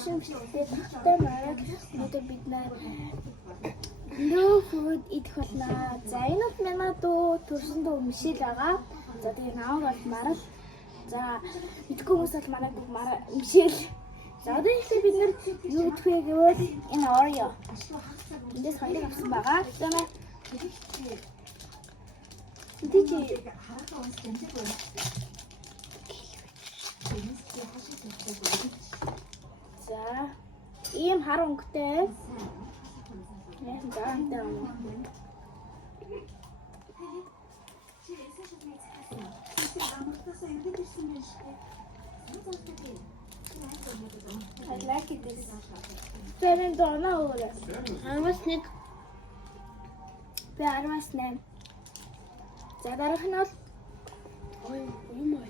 машин бичлэгтэй тахтай мараад өнөөдөр бид Blue food идэх болно. За энэ бол манай дүү төрсөн дүү Мишель байгаа. За тэгээ нааг бол Марал. За мэдгүй хүмүүс бол манай дүү Мишель. За одоо ихтэй бид нэр юу идэх вэ гэвэл энэ Oreo. Эндээс хоёрыг авсан байгаа. За ийм хар өнгөтэй. Яасан заантай юм. I like it this. Seven $1. Арвас нэг. Би арвас нэм. За дараах нь бол ой юм аа.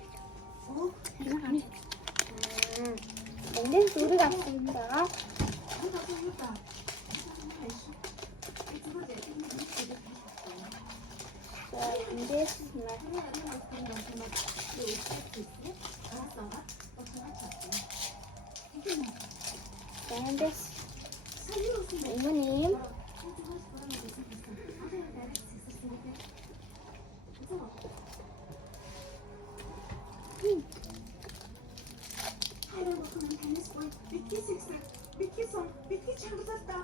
Эндээс зүрэг авсан байгаа. За эндээс юм. Bitki çangırda.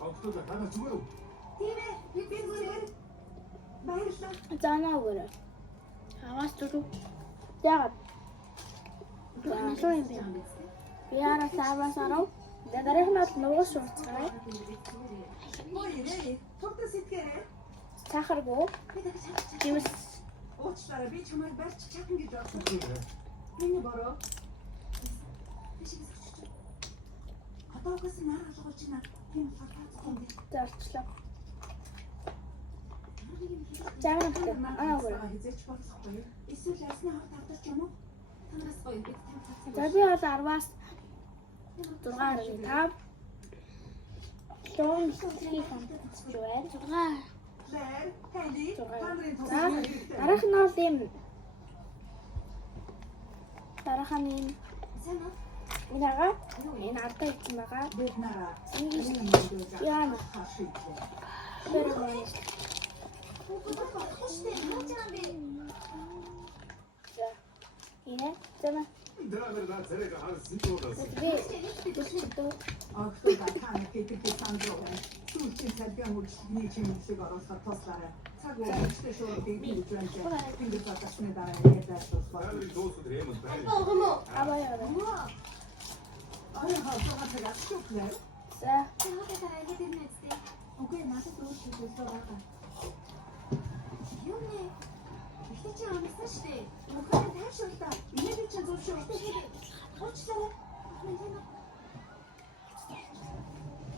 Автобус хана зүгээрөө. Тийм ээ, би зүгээр. Баярлалаа. Заанаагаар. Хаваас зүрх. Яагаад? Насуу юм бэ? Би араа саваас арав. Дараах нь бол нугас шуурцгаа. Төгтө сэтгэрээ. Сахаргүй. Жимс. Уучлаарай, би чамайг барьж чадна гэж бодсон. Миний бороо. Атоогоос нар алгуулж байна. Тийм фатац юм. Зарчлаа. Жаагаад аагаар. Хизээч болохгүй. Эсвэл ясны хавт тавтарч юм уу? Танаас гоё бид тавтарсан. За би бол 10-аас 6.5. Шоун хийх юм байна. 6. Зэр, таньди. За дараах нь бол юм. Дараах нь юм. Унаага энэ ардаа идсэн байгаа. Бид нараа. Яа. Бэрмэн. За. Энэ зэна. Драгэр зэрэг хар сэтгүүлээс. Ахтаа тань гэдэг сандроо. Сүүлчийн салбиан үйлчлэгийн чимэглэг оруулахад туслаарай. Цаг үеийнхээ шуурдыг биелүүлж ингээд батасны дараа яриад туслаа. Хайрын дуусах юм байна. Аваа. Арай хавцаа цагаас шүхлээ. За. Окей, надад дуусах байгаа. Юуны? Ихтэй чи амсаа штэ. Ухаан тайшуултаа. Инээд чи зөв шүү. Уучлаарай.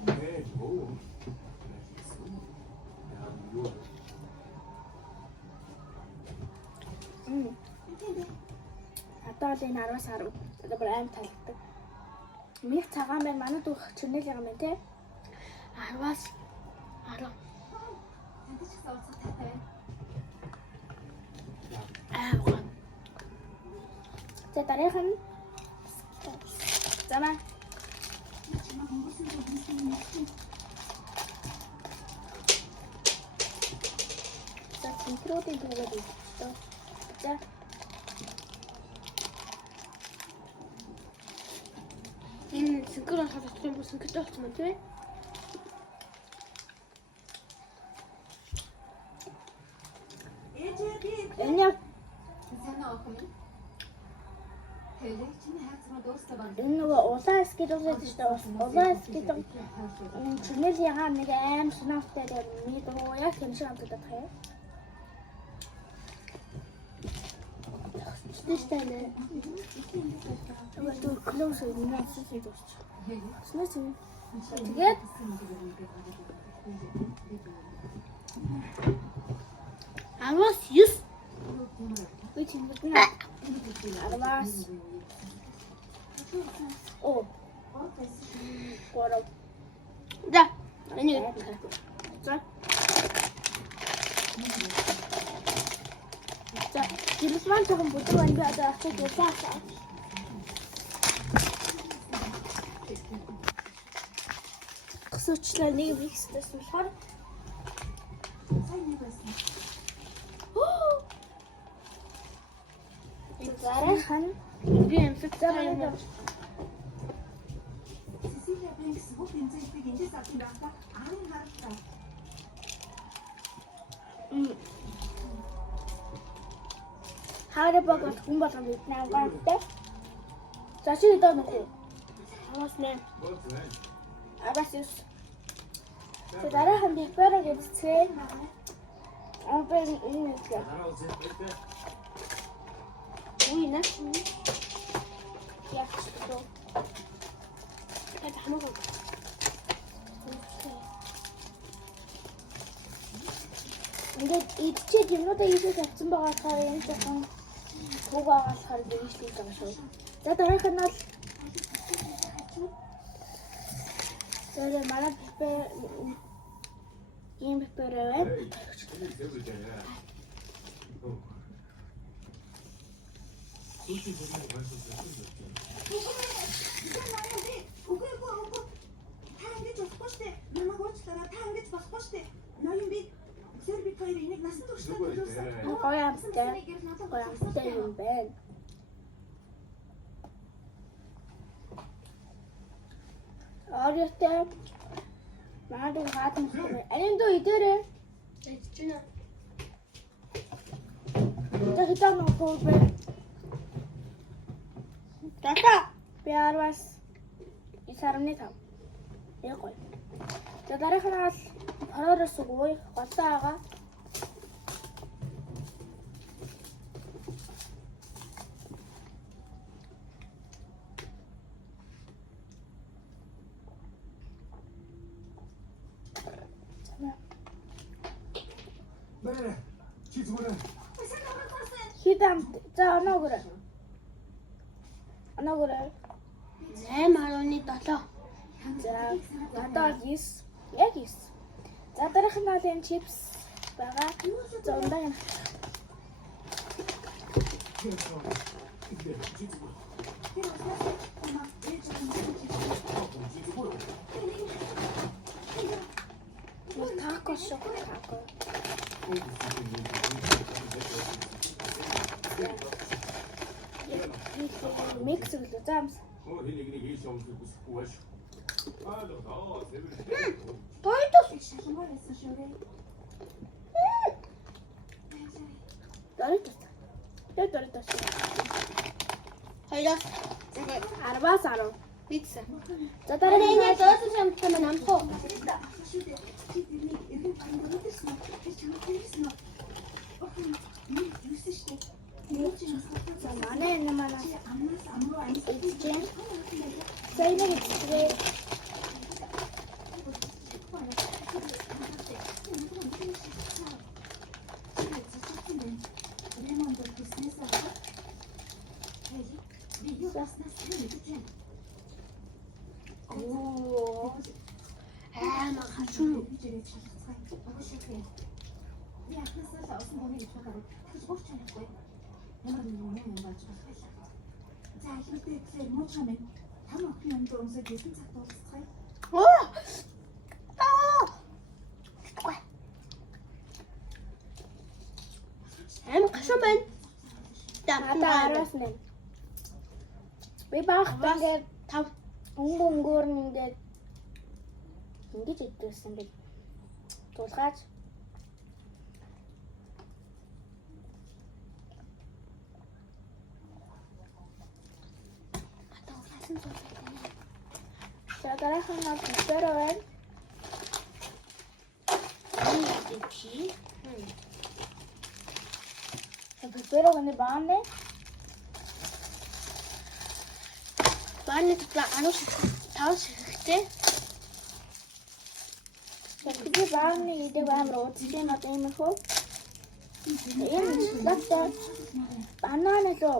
Nee, oh. Одоо л энэ 10-аас 10. Одоо бүр аим талдаг. Мих цагаан байна. Манай дүүх чимнэл юм байна те. 10-аас 10. За дараах нь замаа. За контролын дүүгээ дий. За энэ синхрон хатчих юм бол синхрон болсон юм тий. Энэ энэ нөгөө улаан скид үзэж штэ улаан скид чимэл ягаа нэг аим шинаавтай дээр нэг руу яг юм шиг амтдаг хаа. Тэстэнэ. Тэгээд клоус нэг асууж дуусч. Смэс юм. Тэгээд Аваас 9. Үгүй чинь мэднэ. Аваас. Оо. Гоо. Да. Энийг. За. За. Жимс маань жоохон бүдэг байна би одоо очиж уусаасаа. Гэсүчлээ нэг микстэйс болохоор сайн нэг байсан. Зарайхан би эмфэцтэй байна. Cecilia Banks бүх тэмцээлийг эндээс авсан байхдаа арын харалтаа. Хараа баг хүн болгон бидний ганцтай. За чи хэд оног вэ? Хамаас нэ. Абасис. За дараахан би пэрэг үзчихээ. Ампер энэ үү. Уйна. Яг шүү. Тэд хамаагүй. Ингээд идчихэд юмудаа ийшээ тавьсан байгаа болохоор энэ жоохон хөг агаалахаар дэмжлүүлж байгаа шүү. За дараах нь бол тэр манай пепе юм пеперээ. Үгүй. Та ингэж болохгүй штэ. Намайг уучлаарай. Та ингэж болохгүй штэ. Ноён би зөв би хоёр энийг насан туршдаа төлөөсөн. Гоё амттай юм байна. Орётой. Маадаг хаатан хэрэг. Алин дөө идэрээ. Идчихнэ. Тэхтэн нөхөр бэ. Така. Биарвас. Исармны тав. Яг гоё. За дараах нь бол хоророос үгүй голоо байгаа. Бэрэ. Чи зүгээр. Хидам. За оноогоор. 8.7. За надад 9. Яг 9. За дараах нь бол энэ чипс байгаа. За ундаа юм. Тако шок тако. Микс үлээ заамс. Хэнийг ийш өмсөх бүсэхгүй байж. Тойтос. Шалмаар байсан шүү дээ. Доритос. Доритос. Хоёроо. Тэгээд 10-аас 10. битсэн. За дараа нь энэ дөөсөн самттай маань амхуу. за манай энэ манай эцэг. За энэ эцэг. За ихэнхдээ ихлээр муу чамын там охин юм дөрөмсөд дэсэн цаг дуусгацгаая. Гашуу байна. Надаа араас нэ. Би баахтаа ингээд 5 өнгөөр нь ингээд ингэж идчихсэн би. Тулгаач. За дараахан нь бисээр байна. Чи. Бисээр гэнэ бааны. Бааны та анууш тавс хэрэгтэй. Тэгвэл бааны идэ амар уудсан одоо юм хөө. Ийм латта банана лөө.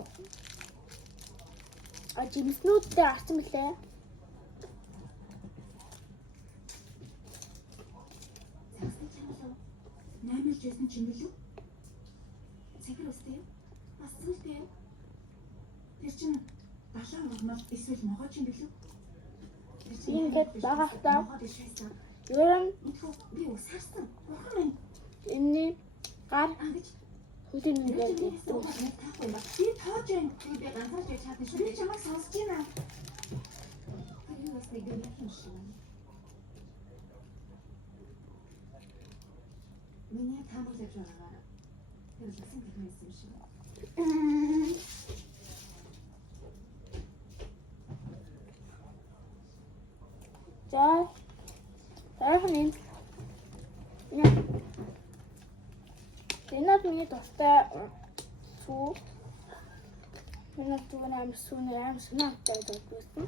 А жимснүүдтэй арсан мөлий. Наймж жисэн чинь билүү? Цэгэр өстэй. Бас зүйтэй. Тэр чинь далайн орнол эсвэл могооч юм билүү? Ингээд багахтаа Могоод ишээсэн. ер нь Би үсэрсэн. Ухаан энэний гар ангиж хөдөлгөөн би гэдэг. тоож байна. Би ганцаарч яж чадна шүү. Би чамайг сонсож байна. Би бас нэг юм шиг. Миний таамаглаж байгаагаар тэр лсэн техник юм шиг. За дараахан юм. Энэд миний дуртай сүү. Миний зүгээр аим сүүний аим санаатай дурдсан.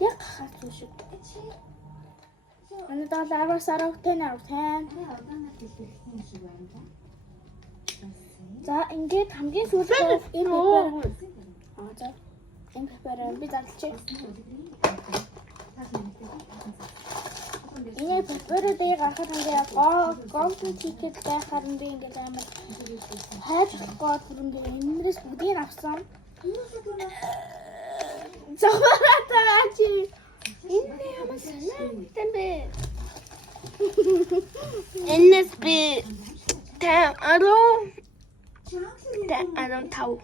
Яг хатуу шүү. Ano daw araw-araw 10 out of 10. За ингээд хамгийн сүүлд энэ пепер. За. Энэ пепер би залчих. Энэ пеперүүдийг гаргахад ингээд голден тикет байхаар би ингээд амар хайж гоод бүрэнгээр энэс бүгдийг авсан. Зовоороо чи. Энэ ямар санаатай бэ? Энэс би арав тав.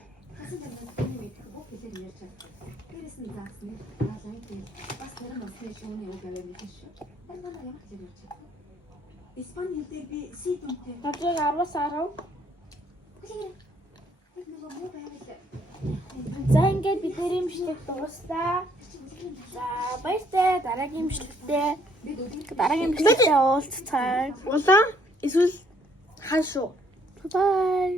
Испани дээр би сэтүнтэй. Надад 10-10. За ингээд бид нэр имшлэг дуустаа. За баяртай дараагийн имшлэгтээ. Дараагийн имшлэгтээ уулзцаа. Улаан эсвэл хаашуу. Bye.